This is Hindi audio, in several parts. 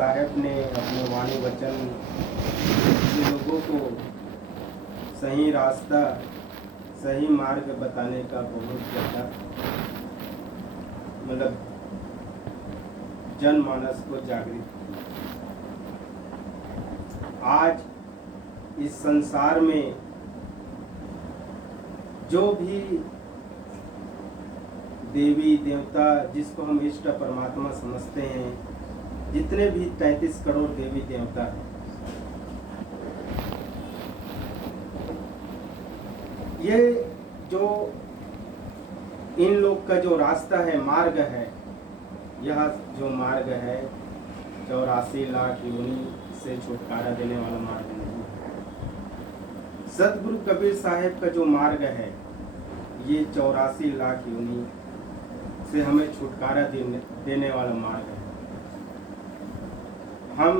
साहब ने अपने वाणी वचन से लोगों को सही रास्ता, सही मार्ग बताने का बहुत ज़्यादा मतलब जनमानस को जागृत किया। आज इस संसार में जो भी देवी देवता जिसको हम इष्ट परमात्मा समझते हैं, जितने भी 33 करोड़ देवी देवता हैं, ये जो इन लोग का जो रास्ता है, मार्ग है, यह जो मार्ग है 84 लाख योनि से छुटकारा देने वाला मार्ग नहीं है। सतगुरु कबीर साहब का जो मार्ग है, ये 84 लाख योनि से हमें छुटकारा देने वाला मार्ग है। हम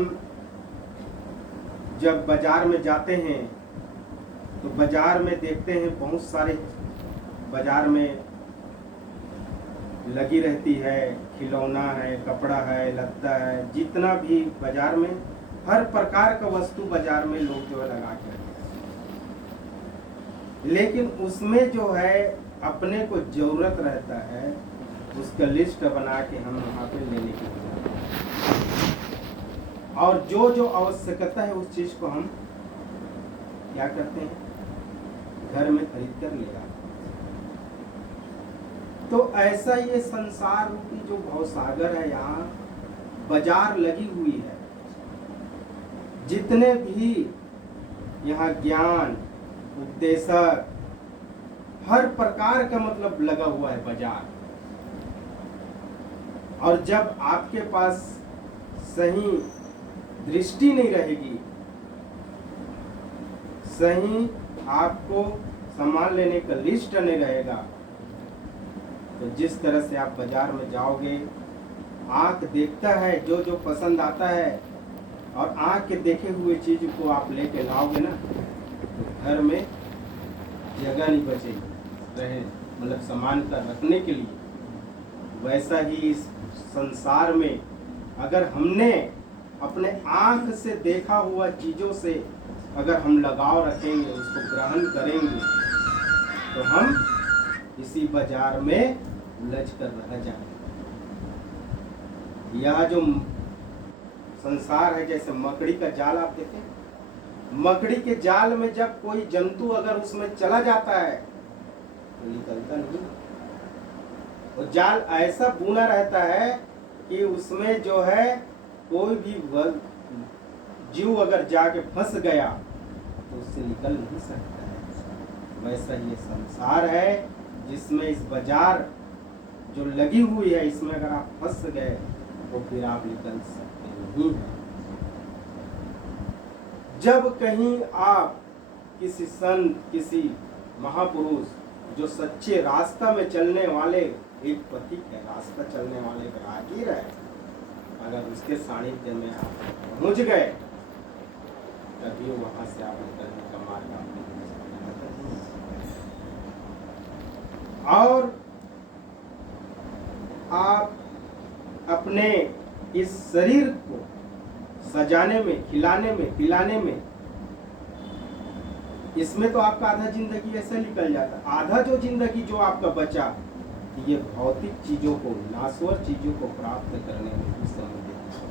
जब बाजार में जाते हैं तो बाजार में देखते हैं बहुत सारे बाजार में लगी रहती है, खिलौना है, कपड़ा है, लत्ता है, जितना भी बाजार में हर प्रकार का वस्तु बाजार में लोग जो है लगा के रखते हैं। लेकिन उसमें जो है अपने को जरूरत रहता है, उसका लिस्ट बना के हम वहाँ पे लेने की और जो जो आवश्यकता है उस चीज को हम क्या करते हैं, घर में खरीद कर ले आते हैं। तो ऐसा ये संसार रूपी जो भवसागर है, यहाँ बाजार लगी हुई है। जितने भी यहाँ ज्ञान उपदेशक हर प्रकार का मतलब लगा हुआ है बाजार। और जब आपके पास सही दृष्टि नहीं रहेगी, सही आपको सामान लेने का लिस्ट नहीं रहेगा, तो जिस तरह से आप बाजार में जाओगे, आंख देखता है जो जो पसंद आता है और आंख के देखे हुए चीज को आप लेके लाओगे ना, तो घर में जगह नहीं बचेगी रहे मतलब सामान का रखने के लिए। वैसा ही इस संसार में अगर हमने अपने आंख से देखा हुआ चीजों से अगर हम लगाव रखेंगे, उसको ग्रहण करेंगे, तो हम इसी बाजार में उलझ कर रह जाएंगे। यह जो संसार है, जैसे मकड़ी का जाल आप देखें, मकड़ी के जाल में जब कोई जंतु अगर उसमें चला जाता है तो निकलता नहीं। वो जाल ऐसा बुना रहता है कि उसमें जो है कोई भी जीव अगर जाके फंस गया तो उससे निकल नहीं सकता है। वैसा ये संसार है जिसमें इस बाजार जो लगी हुई है, इसमें अगर आप फंस गए तो फिर आप निकल सकते नहीं हैं। जब कहीं आप किसी संत, किसी महापुरुष जो सच्चे रास्ता में चलने वाले एक पथिक है, रास्ता चलने वाले एक राहगीर है, अगर उसके सानिध्य में आप पहुंच गए, तभी वहां से आप निकलने का मार्ग आपको मिल सकता है। और आप अपने इस शरीर को सजाने में, खिलाने में, पिलाने में, इसमें तो आपका आधा जिंदगी ऐसे निकल जाता। आधा जो जिंदगी जो आपका बचा, ये भौतिक चीजों को, नाश्वर चीजों को प्राप्त करने में भी समय देता है।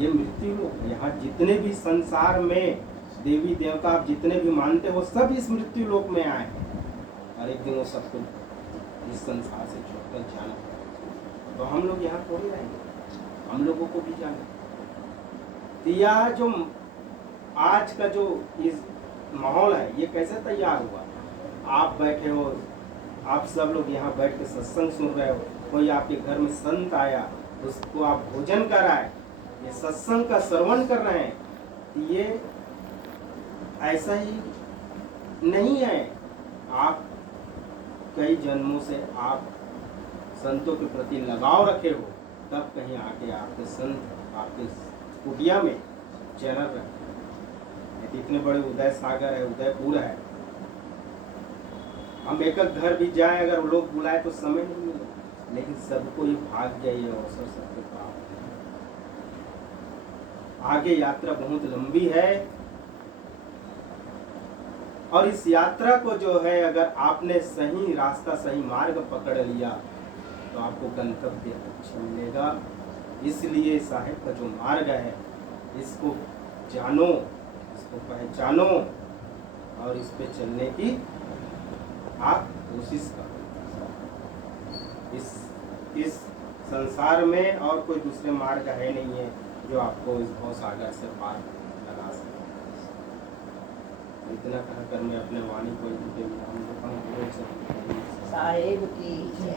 ये मृत्यु लोक, यहाँ जितने भी संसार में देवी देवता आप जितने भी मानते हो, सब इस मृत्यु लोक में आए हैं और एक दिन वो सबको इस संसार से छोड़कर जाना। तो हम लोग यहाँ थोड़ी रहेंगे, हम लोगों को भी जाना। तो यह जो आज का जो इस माहौल है, ये कैसे तैयार हुआ? आप बैठे हो, आप सब लोग यहाँ बैठ के सत्संग सुन रहे हो, कोई आपके घर में संत आया, उसको आप भोजन कराए, ये सत्संग का श्रवण कर रहे हैं। ये ऐसा ही नहीं है। आप कई जन्मों से आप संतों के प्रति लगाव रखे हो, तब कहीं आके आपके संत आपके कुटिया में चरण रहे। इतने बड़े उदय सागर है, उदयपुर है, हम एक घर भी जाए, अगर लोग बुलाए तो समय नहीं मिले, लेकिन सबको ये भाग्य, ये अवसर सबको प्राप्त आगे यात्रा बहुत लंबी है और इस यात्रा को जो है अगर आपने सही रास्ता सही मार्ग पकड़ लिया तो आपको गंतव्य अच्छा मिलेगा। इसलिए साहिब का जो मार्ग है इसको जानो, इसको पहचानो और इस पे चलने की आप कोशिश करो। इस संसार में और कोई दूसरे मार्ग है नहीं है जो आपको इस भव सागर से पार लगा सके। इतना कहकर मैं अपने वाणी को इनके नाम देता हूँ। साहेब की जय।